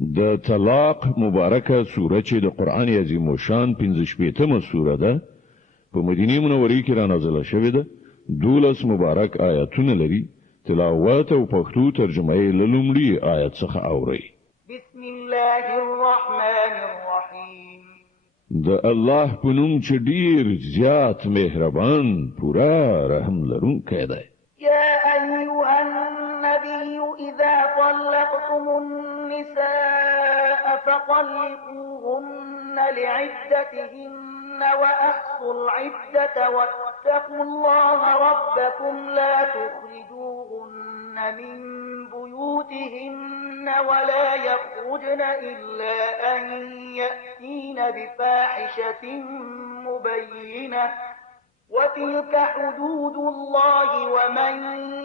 د طلاق مبارکه سوره چې د قران عظیم شان 15مه سوره ده په مدینه منوره کې را نازله شوې ده 12 مبارک آیاتونه لري تلاوت او پښتو ترجمه یې لومړی آیت څخه اوري بسم الله الرحمن الرحیم د الله په نوم چې ډیر زیات مهربان پورا رحم لرونکی دی يا أيها النبي إذا طلقتم النساء فطلقوهن لعدتهن وأحصوا العدة واتقوا الله ربكم لا تخرجوهن من بيوتهن ولا يخرجن إلا أن يأتين بفاحشة مبينة وتلك حدود الله ومن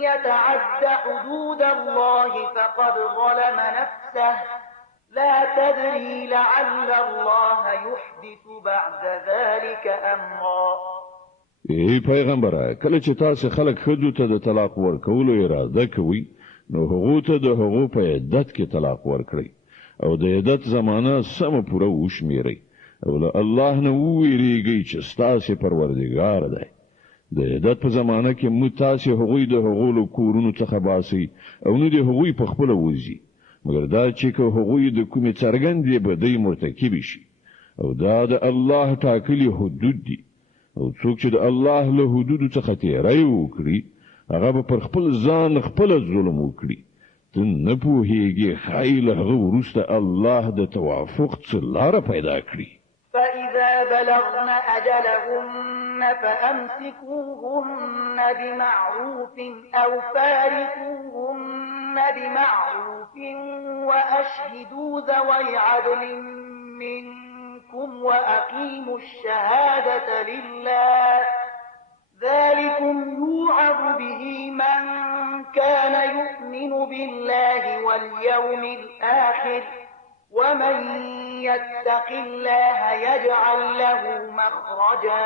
يتعد حدود الله فقد ظلم نفسه لا تدري لعل الله يحدث بعد ذلك امرا ای پیغمبره کله چې تاسو خلک خځو ته د طلاق ورکولو اراده کوي نو هغه ته د هغو په عدت کې طلاق ورکړي او د عدت زمانہ سم پوره وشمیري او له الله نه ویریږي چې ستاسو پروردګار دی د عدت په زمانہ کې متاسي هغوی د هغو کورونو څخه باسي او نه د هغوی په خپل وځي مګر دا چې هغوی د کومې څرګندې بدی مرتکب شي او دا د الله ټاکلي حدود دي او څوک چې د الله له حدودو څخه تیری وکړي هغه پر خپل ځان خپل ظلم وکړي ته نه پوهیږي خایله هغه ورسته الله د توافق څخه لار پیدا کړي فإذا بلغن أجلهن فأمسكوهن بمعروف أو فارقوهن بمعروف وأشهدوا ذوي عدل منكم وأقيموا الشهادة لله ذلكم يوعظ به من كان يؤمن بالله واليوم الآخر ومن يتق الله يجعل له مخرجا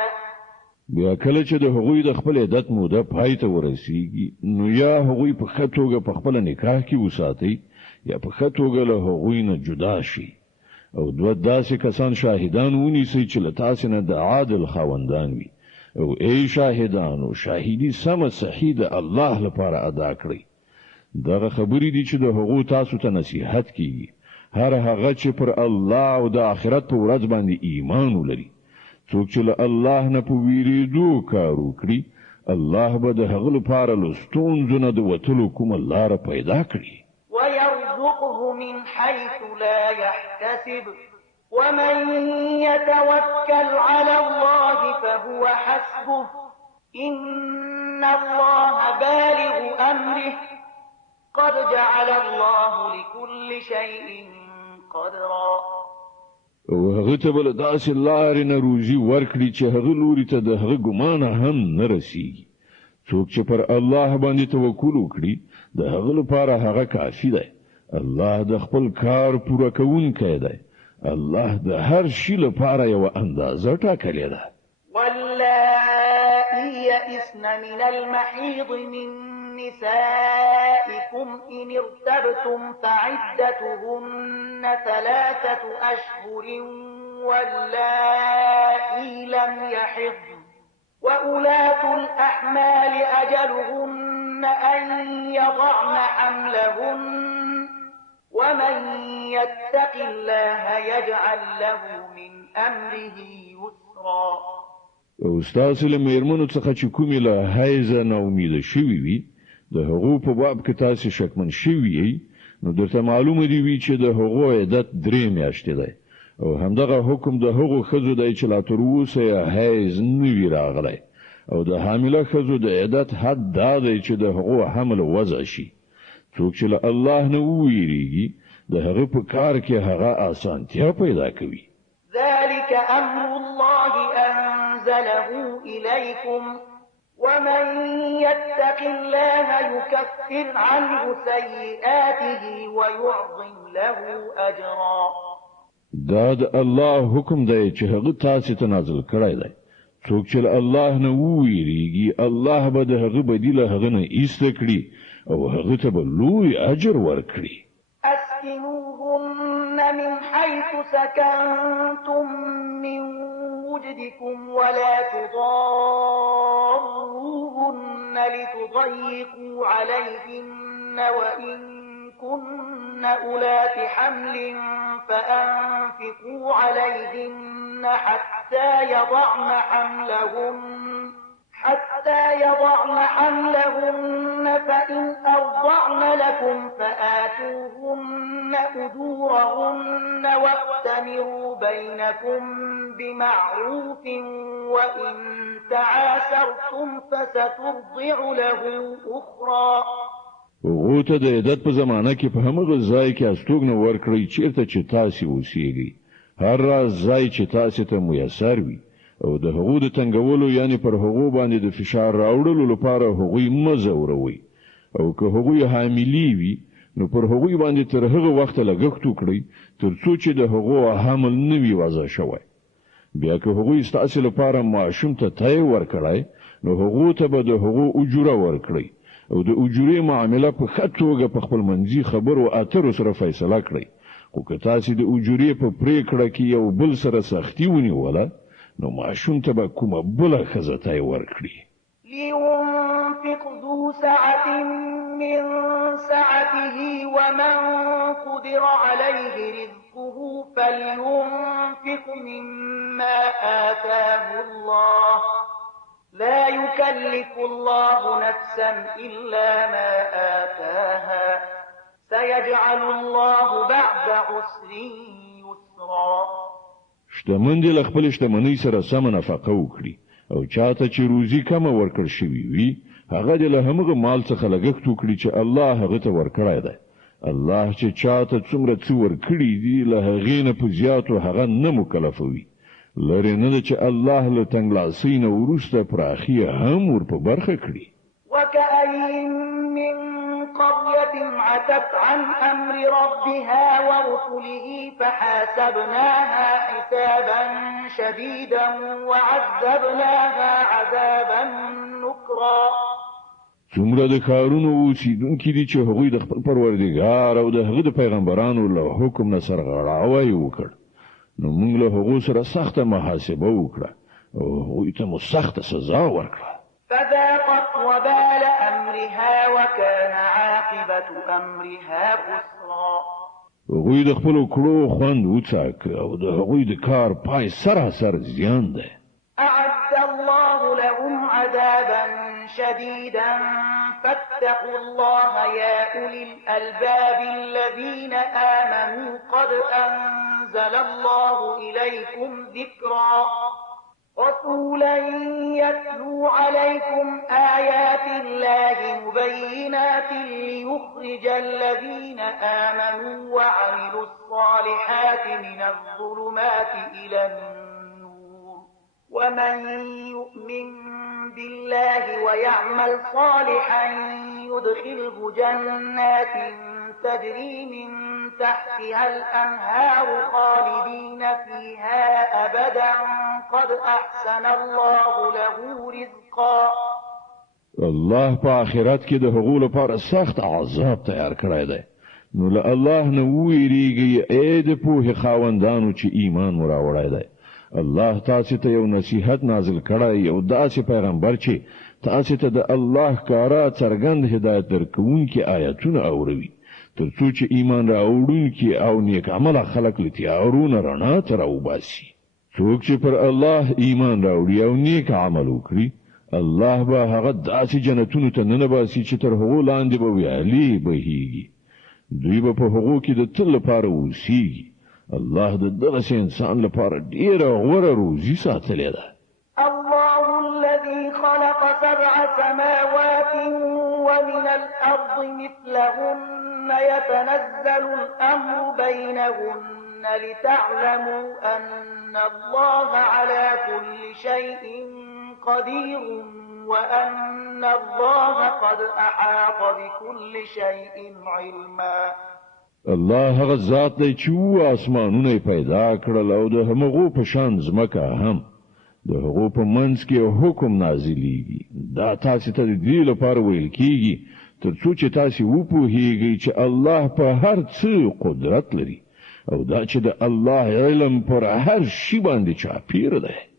بیا کله چې د هغوی د خپل عدت موده پای ته ورسیږي نو یا هغوی په خټوګه په خپل نکاح کې وساتي یا په خټوګه له هغوی نه جدا شي او دوه داسې کسان شاهدان ونیسي چې له تاسو نه د عادل خاوندان وي او ای شاهدانو شاهدی سم صحیح د الله لپاره ادا کړئ دغه خبرې دي چې د هغو تاسو ته نصیحت کیږي هر هغه چې پر الله او د آخرت په ورځ باندې ایمان ولري څوک چې له الله نه په ویریدو کار وکړي الله به د هغه لپاره له ستونزو نه د وتلو کومه لاره پیدا کړي ويرزقه من حيث لا يحتسب ومن يتوكل على الله فهو حسبه إن الله بالغ أمره قد جعل الله لكل شيء قدرا او هغه ته بل داسې لارې نه روزي ورکړي چې هغه لوري ته د هغه ګمان هم نه رسیږي څوک چې پر الله باندې توکل وکړي د هغه لپاره هغه کافي دی الله د خپل کار پوره کوونکی دی الله د هر شي لپاره یو اندازه ټاکلې ده واللائي يئسن من المحيض من نسائكم إن ارتبتم فعدتهن 3 أشهر واللائي لم يحضن وأولاة الأحمال أجلهن أن يضعن حملهن ومن يتق الله يجعل له من أمره يسرا او ستاسو له میرمنو څخه چې کومې له حیض نه امید شوي وي د هغو په باب کې تاسو شکمن شوي نو درته معلومه دی وی چې د هغو عدت 3 میاشتې ده او همدغه حکم د هغو خزو دی چې لا تر اوسه حیض نه وی راغلی او د حامله خزو د عدت حد دا دی چې د هغو حمل وضع شي څوک چې له الله نه ویریږي د هغه په کار کې هغه آسانتیا پیدا کوي ذلك أمر الله أنزله إليكم ومن يتق الله يكفر عنه سيئاته ويعظم له أجرا دا د الله حکم دی چې هغه تاسو ته نازل کړی دی څوک چې الله نه ویریږي الله به د هغه بدیله هغه نه ایسته کړي او هغه ته به لوی اجر ورکړي أسكنوهن من حيث سكنتم من وجدكم ولا تضاروهن لتضيقوا عليهن وإن كن أولات حمل فأنفقوا عليهن حتى يضعن حملهن فإن أرضعن لكم فآتوهن أجورهن واأتمروا بينكم بمعروف وإن تعاسرتم فسترضع له أخرى. هغو ته د عدت په زمانه کې په همغه ځای کې استوګنه ورکړئ چیرته چې تاسو اوسېږئ، هر راز ځای چې تاسو ته میسر وي، او د هغو د تنګولو یعنی پر هغو باندې د فشار راوړلو لپاره هغوی مه ځوروئ، او که هغوی حاملې وي نو پر هغوی باندې تر هغه وخته لګښت وکړئ تر څو چې د هغو حمل نه وي وضع شوی. بیا که هغوی ستاسو لپاره ماشوم ته تی ورکړئ نو هغو ته به د هغو اجوره ورکړئ، او د اجورې معامله په ښه توګه په خپل منځي خبرو اترو سره فیصله کړئ. خو که تاسو د اجورې په پریکړه کې یو بل سره سختي ونیوله نو ماشوم ته به کومه بله ښځه تی ورکړي. لينفق ذو سعة من سعته ومن قدر عليه رزقه فلينفق مما آتاه الله لا يكلف الله نفسا إلا ما آتاها سيجعل الله بعد عسر يسرا. شتمن دې له خپل شتمنۍ سره سمه نفقه وکړي، او چاته چې روزي کمه ورکړ شوي وي هغه دې له همغه مال څخه لګښت وکړي چې الله هغه ته ورکړی دی. الله چې چاته څومره څه ورکړي دي له هغې نه په زیاتو هغه نه مکلفوي. لرې نه ده چې الله له تنګلاسۍ نه وروسته پراخي هم ور په برخه کړي. وكأين من قرية عتت عن أمر ربها ورسله فحاسبناها حسابا شديدا وعذبناها عذابا نكرا. څومره د ښارونو اوسېدونکي دي چې هغوی د خپل پروردګار او د هغه د پیغمبرانو له حکم نه سرغړاوی وکړ، نو موږ له هغو سره سخته محاسبه وکړه او هغوی ته مو سخته سزا ورکړه. فذاقت وبال أمرها وكان عاقبة أمرها خسرا. هغوی د خپلو کړو خوند وڅاک او د هغوی د کار پای سراسر زیان دی. أعد الله لهم عذابا شديدا فاتقوا الله يا أولي الألباب الذين آمنوا قد أنزل الله إليكم ذكرا رسولا يتلو عليكم آيات الله مبينات ليخرج الذين آمنوا وعملوا الصالحات من الظلمات إلى النور ومن يؤمن بالله ويعمل صالحا يدخله جنات تجري من تحتها الأنهار خالدين فيها أبدا قد أحسن الله له رزقا. الله په آخرت کې د هغو لپاره سخت عذاب تیار کړی دی، نو له الله نه وویریږئ ای د پوهې خاوندانو چې ایمان مو راوړی دی. الله تاسو ته یو نصیحت نازل کړی، یو داسې پیغمبر چې تاسو ته د الله ښکاره څرګند هدایت درکوونکي آیتونه اوروي، تر څو چې ایمان راوړونکي او نیک عمله خلک له تیارونه رڼا ته راوباسي. څوک چې پر الله ایمان راوړي او نیک عمل وکړي، الله به هغه داسې جنتونو ته ننباسي چې تر هغو لاندې به ویالې بهیږي، دوی به په هغو کې د تل لپاره اوسیږي. الله د دغسې انسان لپاره ډېره غوره روزي ساتلې ده. الله الذي خلق 7 سماوات ومن الأرض مثلهن يتنزل الأمر بينهن لتعلموا أن الله على كل شيء قدير وأن الله قد أحاط بكل شيء علما. الله هغه ذات دی چې اسمانونه پیدا کړل او د همغو په شان ځمکه هم، د هغو په منځ کې حکم نازلېږي. دا تاسو ته د دې لپاره ویل کېږي تر څو چې تاسو وپوهیږئ چې الله په هر څه قدرت لري، او دا چې د الله علم پر هر شي باندې چاپیر دی.